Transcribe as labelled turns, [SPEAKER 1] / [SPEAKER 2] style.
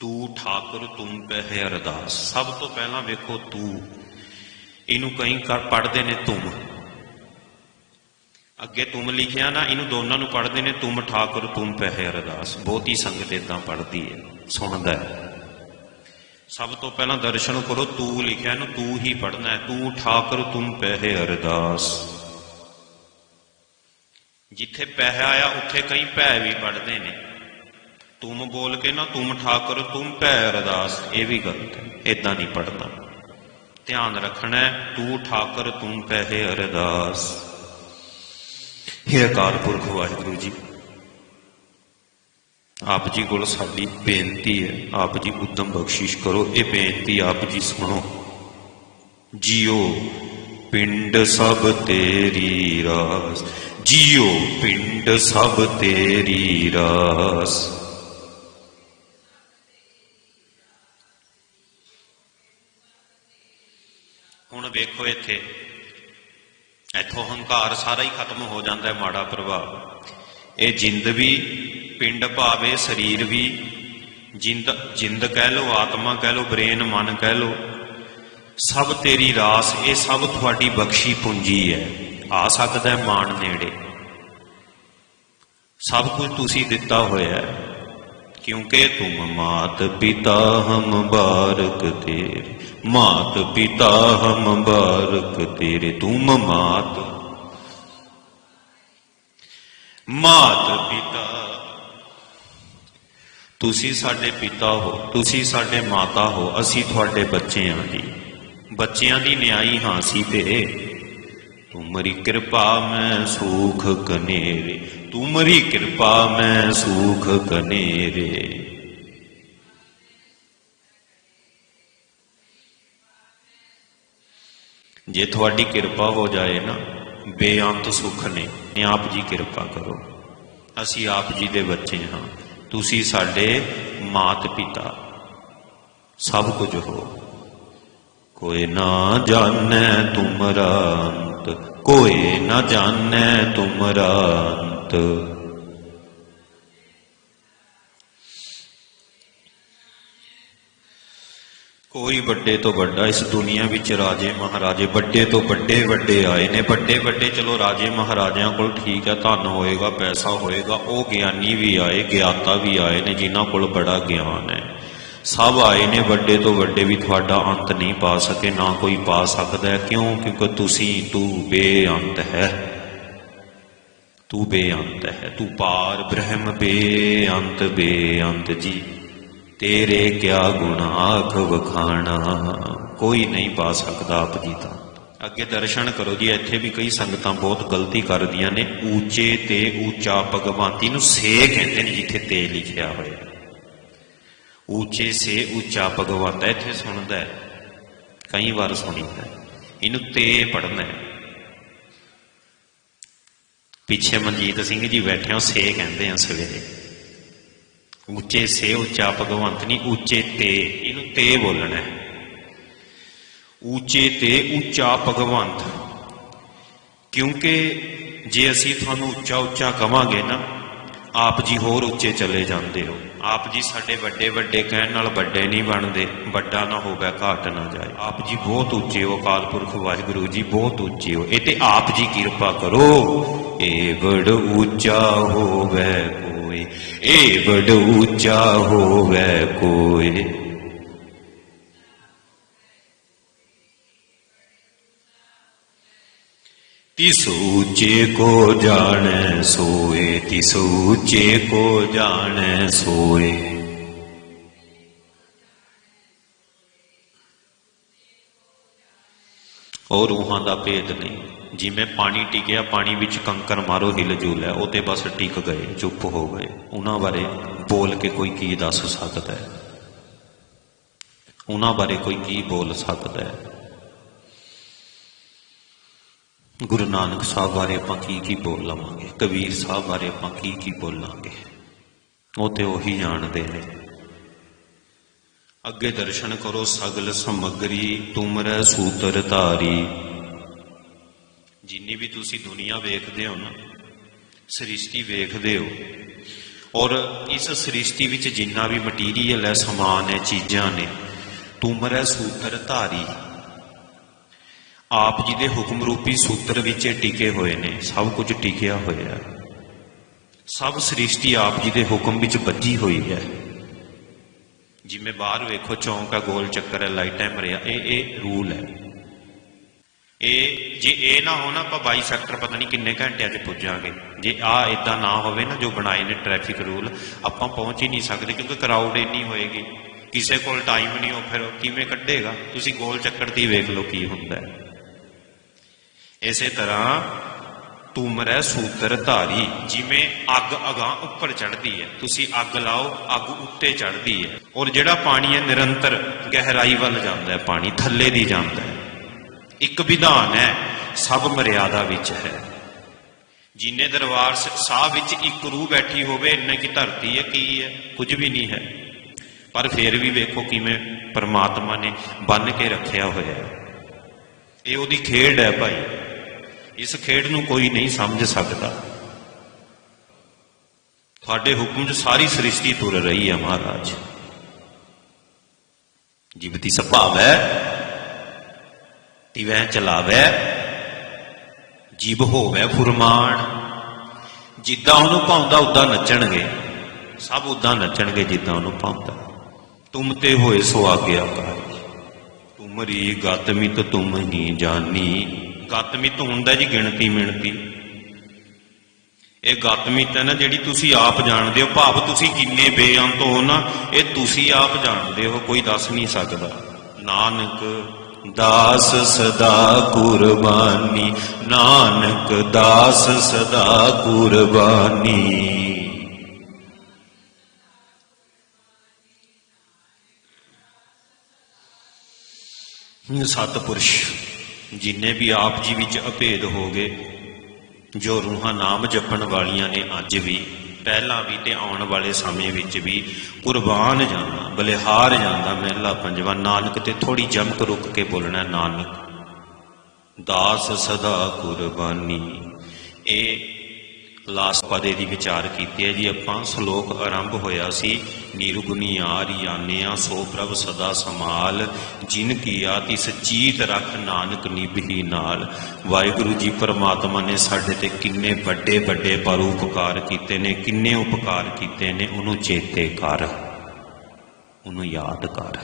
[SPEAKER 1] ਤੂੰ ਠਾਕੁਰ ਤੁਮ ਪਹਿ ਅਰਦਾਸ। ਸਭ ਤੋਂ ਪਹਿਲਾਂ ਵੇਖੋ ਤੂੰ। ਇਹਨੂੰ ਕਈ ਕਰ ਪੜਦੇ ਨੇ ਤੁਮ। ਅੱਗੇ ਤੁਮ ਲਿਖਿਆ ਨਾ, ਇਹਨੂੰ ਦੋਨਾਂ ਨੂੰ ਪੜਦੇ ਨੇ ਤੁਮ ਠਾਕੁਰ, ਤੁਮ ਪਹਿ ਅਰਦਾਸ। ਬਹੁਤੀ ਸੰਗਤ ਇਦਾਂ ਪੜਦੀ ਹੈ ਸੁਣਦਾ ਹੈ ਸਭ ਤੋਂ ਪਹਿਲਾਂ ਦਰਸ਼ਨ ਕਰੋ, ਤੂੰ ਲਿਖਿਆ ਨੂੰ, ਤੂੰ ਹੀ ਪੜਨਾ ਹੈ ਤੂੰ ਠਾਕੁਰ, ਤੁਮ ਪਹਿ ਅਰਦਾਸ। ਜਿੱਥੇ ਪਹਿ ਆਇਆ, ਉੱਥੇ ਕਈ ਭੈ ਵੀ ਪੜਦੇ ਨੇ। ਤੁਮ ਬੋਲ ਕੇ ਨਾ ਤੁਮ ਠਾਕੁਰ ਤੁਮ ਭੈ ਅਰਦਾਸ ਇਹ ਵੀ ਗਲਤ ਹੈ ਇਦਾਂ ਨਹੀਂ ਪੜਨਾ ਧਿਆਨ ਰੱਖਣਾ ਤੂੰ ਠਾਕੁਰ ਤੁਮ ਪਹਿ ਅਰਦਾਸ ਹੇ ਅਕਾਲ ਪੁਰਖ ਵਾਹਿਗੁਰੂ ਜੀ ਆਪ ਜੀ ਕੋਲ ਸਾਡੀ ਬੇਨਤੀ ਹੈ ਆਪ ਜੀ ਉਦਮ ਬਖਸ਼ਿਸ਼ ਕਰੋ ਇਹ ਬੇਨਤੀ ਆਪ ਜੀ ਸੁਣੋ ਜੀਓ ਪਿੰਡ ਸਭ ਤੇਰੀ ਰਾਸ ਜੀਓ ਪਿੰਡ ਸਭ ਤੇਰੀ ਰਾਸ ਹੁਣ ਵੇਖੋ ਇੱਥੇ। ਇੱਥੋਂ ਹੰਕਾਰ ਸਾਰਾ ਹੀ ਖਤਮ ਹੋ ਜਾਂਦਾ ਹੈ, ਮਾੜਾ ਪ੍ਰਭਾਵ। ਇਹ ਜਿੰਦ ਵੀ, ਪਿੰਡ ਭਾਵੇ, ਸਰੀਰ ਵੀ, ਜਿੰਦ ਜਿੰਦ ਕਹਿ ਲੋ ਆਤਮਾ ਕਹਿ ਲੋ ਬ੍ਰੇਨ, ਮਨ ਕਹਿ ਲੋ ਸਭ ਤੇਰੀ ਰਾਸ, ਇਹ ਸਭ ਤੁਹਾਡੀ ਬਖਸ਼ੀ ਪੂੰਜੀ ਹੈ। ਆ ਸਕਦਾ ਹੈ ਮਾਣ ਨੇੜੇ। ਸਭ ਕੁਝ ਤੁਸੀਂ ਦਿੱਤਾ ਹੋਇਆ ਹੈ। ਕਿਉਂਕਿ ਤੁਮ ਮਾਤ ਪਿਤਾ ਹਮ ਬਾਰਕ ਤੇਰੇ, ਮਾਤ ਪਿਤਾ ਹਮ ਬਾਰਕ ਤੇਰੇ, ਤੁਮ ਮਾਤ। ਮਾਤ ਪਿਤਾ, ਤੁਸੀਂ ਸਾਡੇ ਪਿਤਾ ਹੋ, ਤੁਸੀਂ ਸਾਡੇ ਮਾਤਾ ਹੋ, ਅਸੀਂ ਤੁਹਾਡੇ ਬੱਚੇ ਹਾਂ ਜੀ ਬੱਚਿਆਂ ਦੀ ਨਿਆਈ ਹਾਂ ਸੀ ਤੇ। ਤੁਮਰੀ ਕਿਰਪਾ ਮੈਂ ਸੁਖ ਕਨੇਰੇ ਤੁਮਰੀ ਕਿਰਪਾ ਮੈਂ ਸੁਖ ਕਨੇਰੇ। ਜੇ ਤੁਹਾਡੀ ਕਿਰਪਾ ਹੋ ਜਾਏ ਨਾ, ਬੇਅੰਤ ਸੁਖ ਨੇ ਆਪ ਜੀ ਕਿਰਪਾ ਕਰੋ। ਅਸੀਂ ਆਪ ਜੀ ਦੇ ਬੱਚੇ ਹਾਂ, ਤੁਸੀਂ ਸਾਡੇ ਮਾਤ ਪਿਤਾ ਸਭ ਕੁਝ ਹੋ। ਕੋਈ ਨਾ ਜਾਣੈ ਤੁਮਰਾ ਕੋਏ ਨਾ ਜਾਣੈ ਤੁਮਰਾ ਅੰਤ। ਕੋਈ ਵੱਡੇ ਤੋਂ ਵੱਡਾ ਇਸ ਦੁਨੀਆ ਵਿੱਚ ਰਾਜੇ ਮਹਾਰਾਜੇ, ਵੱਡੇ ਤੋਂ ਵੱਡੇ ਵੱਡੇ ਆਏ ਨੇ, ਵੱਡੇ ਵੱਡੇ ਚਲੋ ਰਾਜੇ ਮਹਾਰਾਜਿਆਂ ਕੋਲ ਠੀਕ ਹੈ ਧਨ ਹੋਏਗਾ, ਪੈਸਾ ਹੋਏਗਾ, ਉਹ ਗਿਆਨੀ ਵੀ ਆਏ, ਗਿਆਤਾ ਵੀ ਆਏ ਨੇ, ਜਿਨ੍ਹਾਂ ਕੋਲ ਬੜਾ ਗਿਆਨ ਹੈ। ਸਭ ਆਏ ਨੇ ਵੱਡੇ ਤੋਂ ਵੱਡੇ ਵੀ ਤੁਹਾਡਾ ਅੰਤ ਨਹੀਂ ਪਾ ਸਕੇ, ਨਾ ਕੋਈ ਪਾ ਸਕਦਾ। ਹੈ ਕਿਉਂ? ਕਿਉਂਕਿ ਤੁਸੀਂ, ਤੂੰ ਬੇਅੰਤ ਹੈ। ਤੂੰ ਬੇਅੰਤ ਹੈ। ਤੂੰ ਪਾਰ ਬ੍ਰਹਮ, ਬੇਅੰਤ ਬੇਅੰਤ ਜੀ। ਤੇਰੇ ਕਿਆ ਗੁਣ ਆਖ ਵਖਾਣਾ? ਕੋਈ ਨਹੀਂ ਪਾ ਸਕਦਾ ਆਪ ਜੀ ਤਾਂ। ਅੱਗੇ ਦਰਸ਼ਨ ਕਰੋ ਜੀ, ਇੱਥੇ ਵੀ ਕਈ ਸੰਗਤਾਂ ਬਹੁਤ ਗਲਤੀ ਕਰਦੀਆਂ ਨੇ। ਉੱਚੇ ਤੇ ਉੱਚਾ ਭਗਵੰਤੀ ਨੂੰ ਸੇ ਕਹਿੰਦੇ ਨੇ ਜਿੱਥੇ ਤੇ ਲਿਖਿਆ ਹੋਇਆ। ਉੱਚੇ ਸੇ ਉੱਚਾ ਭਗਵੰਤ ਇੱਥੇ ਸੁਣਦਾ ਹੈ। ਕਈ ਵਾਰ ਸੁਣੀਦਾ ਹੈ। ਇਹਨੂੰ ਤੇ ਪੜਨਾ ਹੈ। ਪਿੱਛੇ ਮਨਜੀਤ ਸਿੰਘ ਜੀ ਬੈਠੇ ਹੋ, ਸੇ ਕਹਿੰਦੇ ਆ ਸਵੇਰੇ। ਉੱਚੇ ਸੇ ਉੱਚਾ ਭਗਵੰਤ ਨਹੀਂ, ਉੱਚੇ ਤੇ, ਇਹਨੂੰ ਤੇ ਬੋਲਣਾ ਹੈ। ਉੱਚੇ ਤੇ ਉੱਚਾ ਭਗਵੰਤ, ਕਿਉਂਕਿ ਜੇ ਅਸੀਂ ਤੁਹਾਨੂੰ ਉੱਚਾ ਉੱਚਾ ਕਵਾਂਗੇ ਨਾ, ਆਪ ਜੀ ਹੋਰ ਉੱਚੇ ਚਲੇ ਜਾਂਦੇ ਹੋ। ਆਪ ਜੀ ਸਾਡੇ ਵੱਡੇ ਵੱਡੇ ਕਹਿਣ ਨਾਲ ਵੱਡੇ ਨਹੀਂ ਬਣਦੇ, ਵੱਡਾ ਨਾ ਹੋਵੇ, ਘਾਟ ਨਾ ਜਾਏ। ਆਪ ਜੀ ਬਹੁਤ ਉੱਚੇ ਹੋ, ਅਕਾਲ ਪੁਰਖ ਵਾਹਿਗੁਰੂ ਜੀ, ਬਹੁਤ ਉੱਚੇ ਹੋ। ਇਹ ਤੇ ਆਪ ਜੀ ਕਿਰਪਾ ਕਰੋ। ਏ ਬੜ ਉੱਚਾ ਹੋਵੇ ਕੋਈ, ਏ ਬੜ ਉੱਚਾ ਹੋਵੇ ਕੋਈ। ਤਿਸੂ ਉੱਚੇ ਕੋ ਜਾਣੈ ਸੋਏ ਤਿਸੂ ਉੱਚੇ ਕੋ ਜਾਣੈ ਸੋਏ। ਔਰ ਰੂਹਾਂ ਦਾ ਭੇਦ ਨਹੀਂ। ਜਿਵੇਂ ਪਾਣੀ ਟਿਕਿਆ, ਪਾਣੀ ਵਿੱਚ ਕੰਕਰ ਮਾਰੋ, ਹਿਲ ਜੁਲ ਹੈ, ਉਹ ਤੇ ਬਸ ਟਿਕ ਗਏ, ਚੁੱਪ ਹੋ ਗਏ। ਉਹਨਾਂ ਬਾਰੇ ਬੋਲ ਕੇ ਕੋਈ ਕੀ ਦੱਸ ਸਕਦਾ ਹੈ? ਉਹਨਾਂ ਬਾਰੇ ਕੋਈ ਕੀ ਬੋਲ ਸਕਦਾ ਹੈ? ਗੁਰੂ ਨਾਨਕ ਸਾਹਿਬ ਬਾਰੇ ਆਪਾਂ ਕੀ ਕੀ ਬੋਲ ਲਵਾਂਗੇ? ਕਬੀਰ ਸਾਹਿਬ ਬਾਰੇ ਆਪਾਂ ਕੀ ਕੀ ਬੋਲਾਂਗੇ? ਉਹ ਤੇ ਉਹੀ ਜਾਣਦੇ ਨੇ। ਅੱਗੇ ਦਰਸ਼ਨ ਕਰੋ, ਸਗਲ ਸਮਗਰੀ ਤੁਮਰੈ ਸੂਤਰ ਧਾਰੀ। ਜਿੰਨੀ ਵੀ ਤੁਸੀਂ ਦੁਨੀਆ ਵੇਖਦੇ ਹੋ ਨਾ, ਸ੍ਰਿਸ਼ਟੀ ਵੇਖਦੇ ਹੋ, ਔਰ ਇਸ ਸ੍ਰਿਸ਼ਟੀ ਵਿੱਚ ਜਿੰਨਾ ਵੀ ਮਟੀਰੀਅਲ ਹੈ, ਸਮਾਨ ਹੈ, ਚੀਜ਼ਾਂ ਨੇ, ਤੁਮਰੈ ਸੂਤਰ ਧਾਰੀ। ਆਪ ਜੀ ਦੇ ਹੁਕਮ ਰੂਪੀ ਸੂਤਰ ਵਿੱਚ ਇਹ ਟਿਕੇ ਹੋਏ ਨੇ, ਸਭ ਕੁਝ ਟਿਕਿਆ ਹੋਇਆ ਹੈ। ਸਭ ਸ੍ਰਿਸ਼ਟੀ ਆਪ ਜੀ ਦੇ ਹੁਕਮ ਵਿੱਚ ਬੱਝੀ ਹੋਈ ਹੈ। ਜਿਵੇਂ ਬਾਹਰ ਵੇਖੋ ਚੌਂਕ ਆ, ਗੋਲ ਚੱਕਰ ਹੈ, ਲਾਈਟਾਂ ਮਰਿਆ ਇਹ ਇਹ ਰੂਲ ਹੈ। ਇਹ, ਜੇ ਇਹ ਨਾ ਹੋ ਨਾ, ਆਪਾਂ 22 ਸੈਕਟਰ ਪਤਾ ਨਹੀਂ ਕਿੰਨੇ ਘੰਟਿਆਂ 'ਚ ਪੁੱਜਾਂਗੇ। ਜੇ ਆ ਇਦਾਂ ਨਾ ਹੋਵੇ ਨਾ, ਜੋ ਬਣਾਏ ਨੇ ਟ੍ਰੈਫਿਕ ਰੂਲ ਆਪਾਂ ਪਹੁੰਚ ਹੀ ਨਹੀਂ ਸਕਦੇ ਕਿਉਂਕਿ ਕਰਾਊਡ ਇੰਨੀ ਹੋਏਗੀ। ਕਿਸੇ ਕੋਲ ਟਾਈਮ ਨਹੀਂ ਹੋ ਫਿਰ ਉਹ ਕਿਵੇਂ ਕੱਢੇਗਾ? ਤੁਸੀਂ ਗੋਲ ਚੱਕਰ ਦੀ ਵੇਖ ਲਓ ਕੀ ਹੁੰਦਾ ਹੈ। ਇਸੇ ਤਰ੍ਹਾਂ ਤੁਮਰੈ ਸੂਤਰ ਧਾਰੀ, ਜਿਵੇਂ ਅੱਗ ਅਗਾਂ ਉੱਪਰ ਚੜਦੀ ਹੈ। ਤੁਸੀਂ ਅੱਗ ਲਾਓ, ਅੱਗ ਉੱਤੇ ਚੜਦੀ ਹੈ। ਔਰ ਜਿਹੜਾ ਪਾਣੀ ਹੈ ਨਿਰੰਤਰ ਗਹਿਰਾਈ ਵੱਲ ਜਾਂਦਾ ਹੈ, ਪਾਣੀ ਥੱਲੇ ਦੀ ਜਾਂਦਾ ਹੈ। ਇੱਕ ਵਿਧਾਨ ਹੈ, ਸਭ ਮਰਿਆਦਾ ਵਿੱਚ ਹੈ। ਜਿਨੇ ਦਰਬਾਰ ਸਾਹ ਵਿੱਚ ਇੱਕ ਰੂਹ ਬੈਠੀ ਹੋਵੇ, ਇੰਨੇ ਕੀ ਧਰਤੀ ਹੈ, ਕੀ ਹੈ, ਕੁਝ ਵੀ ਨਹੀਂ ਹੈ। ਪਰ ਫਿਰ ਵੀ ਵੇਖੋ ਕਿਵੇਂ ਪਰਮਾਤਮਾ ਨੇ ਬੰਨ ਕੇ ਰੱਖਿਆ ਹੋਇਆ ਹੈ। ਇਹ ਉਹਦੀ ਖੇਡ ਹੈ ਭਾਈ। ਇਸ ਖੇਡ ਨੂੰ ਕੋਈ ਨਹੀਂ ਸਮਝ ਸਕਦਾ। ਤੁਹਾਡੇ ਹੁਕਮ 'ਚ ਸਾਰੀ ਸ੍ਰਿਸ਼ਟੀ ਤੁਰ ਰਹੀ ਹੈ ਮਹਾਰਾਜ। ਜੀਵਤੀ ਸੁਭਾਵ ਹੈ ਤਿਵੈ ਚਲਾਵੈ, ਜੀਵ ਹੋਵੇ ਫੁਰਮਾਨ। ਜਿੱਦਾਂ ਉਹਨੂੰ ਪਾਉਂਦਾ ਉਦਾਂ ਨੱਚਣਗੇ। ਸਭ ਉਦਾਂ ਨੱਚਣਗੇ ਜਿੱਦਾਂ ਉਹਨੂੰ ਪਾਉਂਦਾ ਤੁਮ ਤੇ ਹੋਏ ਸੋ ਆਗਿਆਕਾਰ ਤੁਮਰੀ ਗਤ ਮਿਤ ਤੁਮ ਹੀ ਜਾਨੀ। ਗਤ ਮਿਤ ਹੁੰਦਾ ਜੀ, ਗਿਣਤੀ ਮਿਣਤੀ। ਇਹ ਗਤ ਮਿਤ ਹੈ ਨਾ ਜਿਹੜੀ ਤੁਸੀਂ ਆਪ ਜਾਣਦੇ ਹੋ, ਭਾਵ ਤੁਸੀਂ ਕਿੰਨੇ ਬੇਅੰਤ ਹੋ ਨਾ, ਇਹ ਤੁਸੀਂ ਆਪ ਜਾਣਦੇ ਹੋ, ਕੋਈ ਦੱਸ ਨਹੀਂ ਸਕਦਾ। ਨਾਨਕ ਦਾਸ ਸਦਾ ਕੁਰਬਾਨੀ ਨਾਨਕ ਦਾਸ ਸਦਾ ਕੁਰਬਾਨੀ ਸਤਪੁਰਸ਼। ਜਿਨੇ ਵੀ ਆਪ ਜੀ ਵਿੱਚ ਅਭੇਦ ਹੋ ਗਏ, ਜੋ ਰੂਹਾਂ ਨਾਮ ਜਪਣ ਵਾਲੀਆਂ ਨੇ ਅੱਜ ਵੀ, ਪਹਿਲਾਂ ਵੀ ਤੇ ਆਉਣ ਵਾਲੇ ਸਮੇਂ ਵਿੱਚ ਵੀ, ਕੁਰਬਾਨ ਜਾਂਦਾ, ਬਲਿਹਾਰ ਜਾਂਦਾ ਮਹਿਲਾ ਪੰਜਵਾ, ਨਾਨਕ ਤੇ ਥੋੜੀ ਜਮਕ ਰੁਕ ਕੇ ਬੋਲਣਾ, ਨਾਨਕ, ਦਾਸ ਸਦਾ ਕੁਰਬਾਨੀ। ਇਹ ਲਾਸਟ ਪਦੇ ਦੀ ਵਿਚਾਰ ਕੀਤੀ ਹੈ ਜੀ। ਆਪਾਂ ਸ਼ਲੋਕ ਆਰੰਭ ਹੋਇਆ ਸੀ ਨਿਰਗੁਣੀ ਆਰੀ ਆਨਿਆ ਸੋ ਪ੍ਰਭ ਸਦਾ ਸਮਾਲ ਜਿਨ ਕੀਆ ਤਿਸ ਚੀਤ ਰਖ ਨਾਨਕ ਨਿਭੀ ਨਾਲ। ਵਾਹਿਗੁਰੂ ਜੀ ਪਰਮਾਤਮਾ ਨੇ ਸਾਡੇ ਤੇ ਕਿੰਨੇ ਵੱਡੇ ਵੱਡੇ ਪਰਉਪਕਾਰ ਕੀਤੇ ਨੇ, ਕਿੰਨੇ ਉਪਕਾਰ ਕੀਤੇ ਨੇ, ਉਹਨੂੰ ਚੇਤੇ ਕਰ, ਉਹਨੂੰ ਯਾਦ ਕਰ।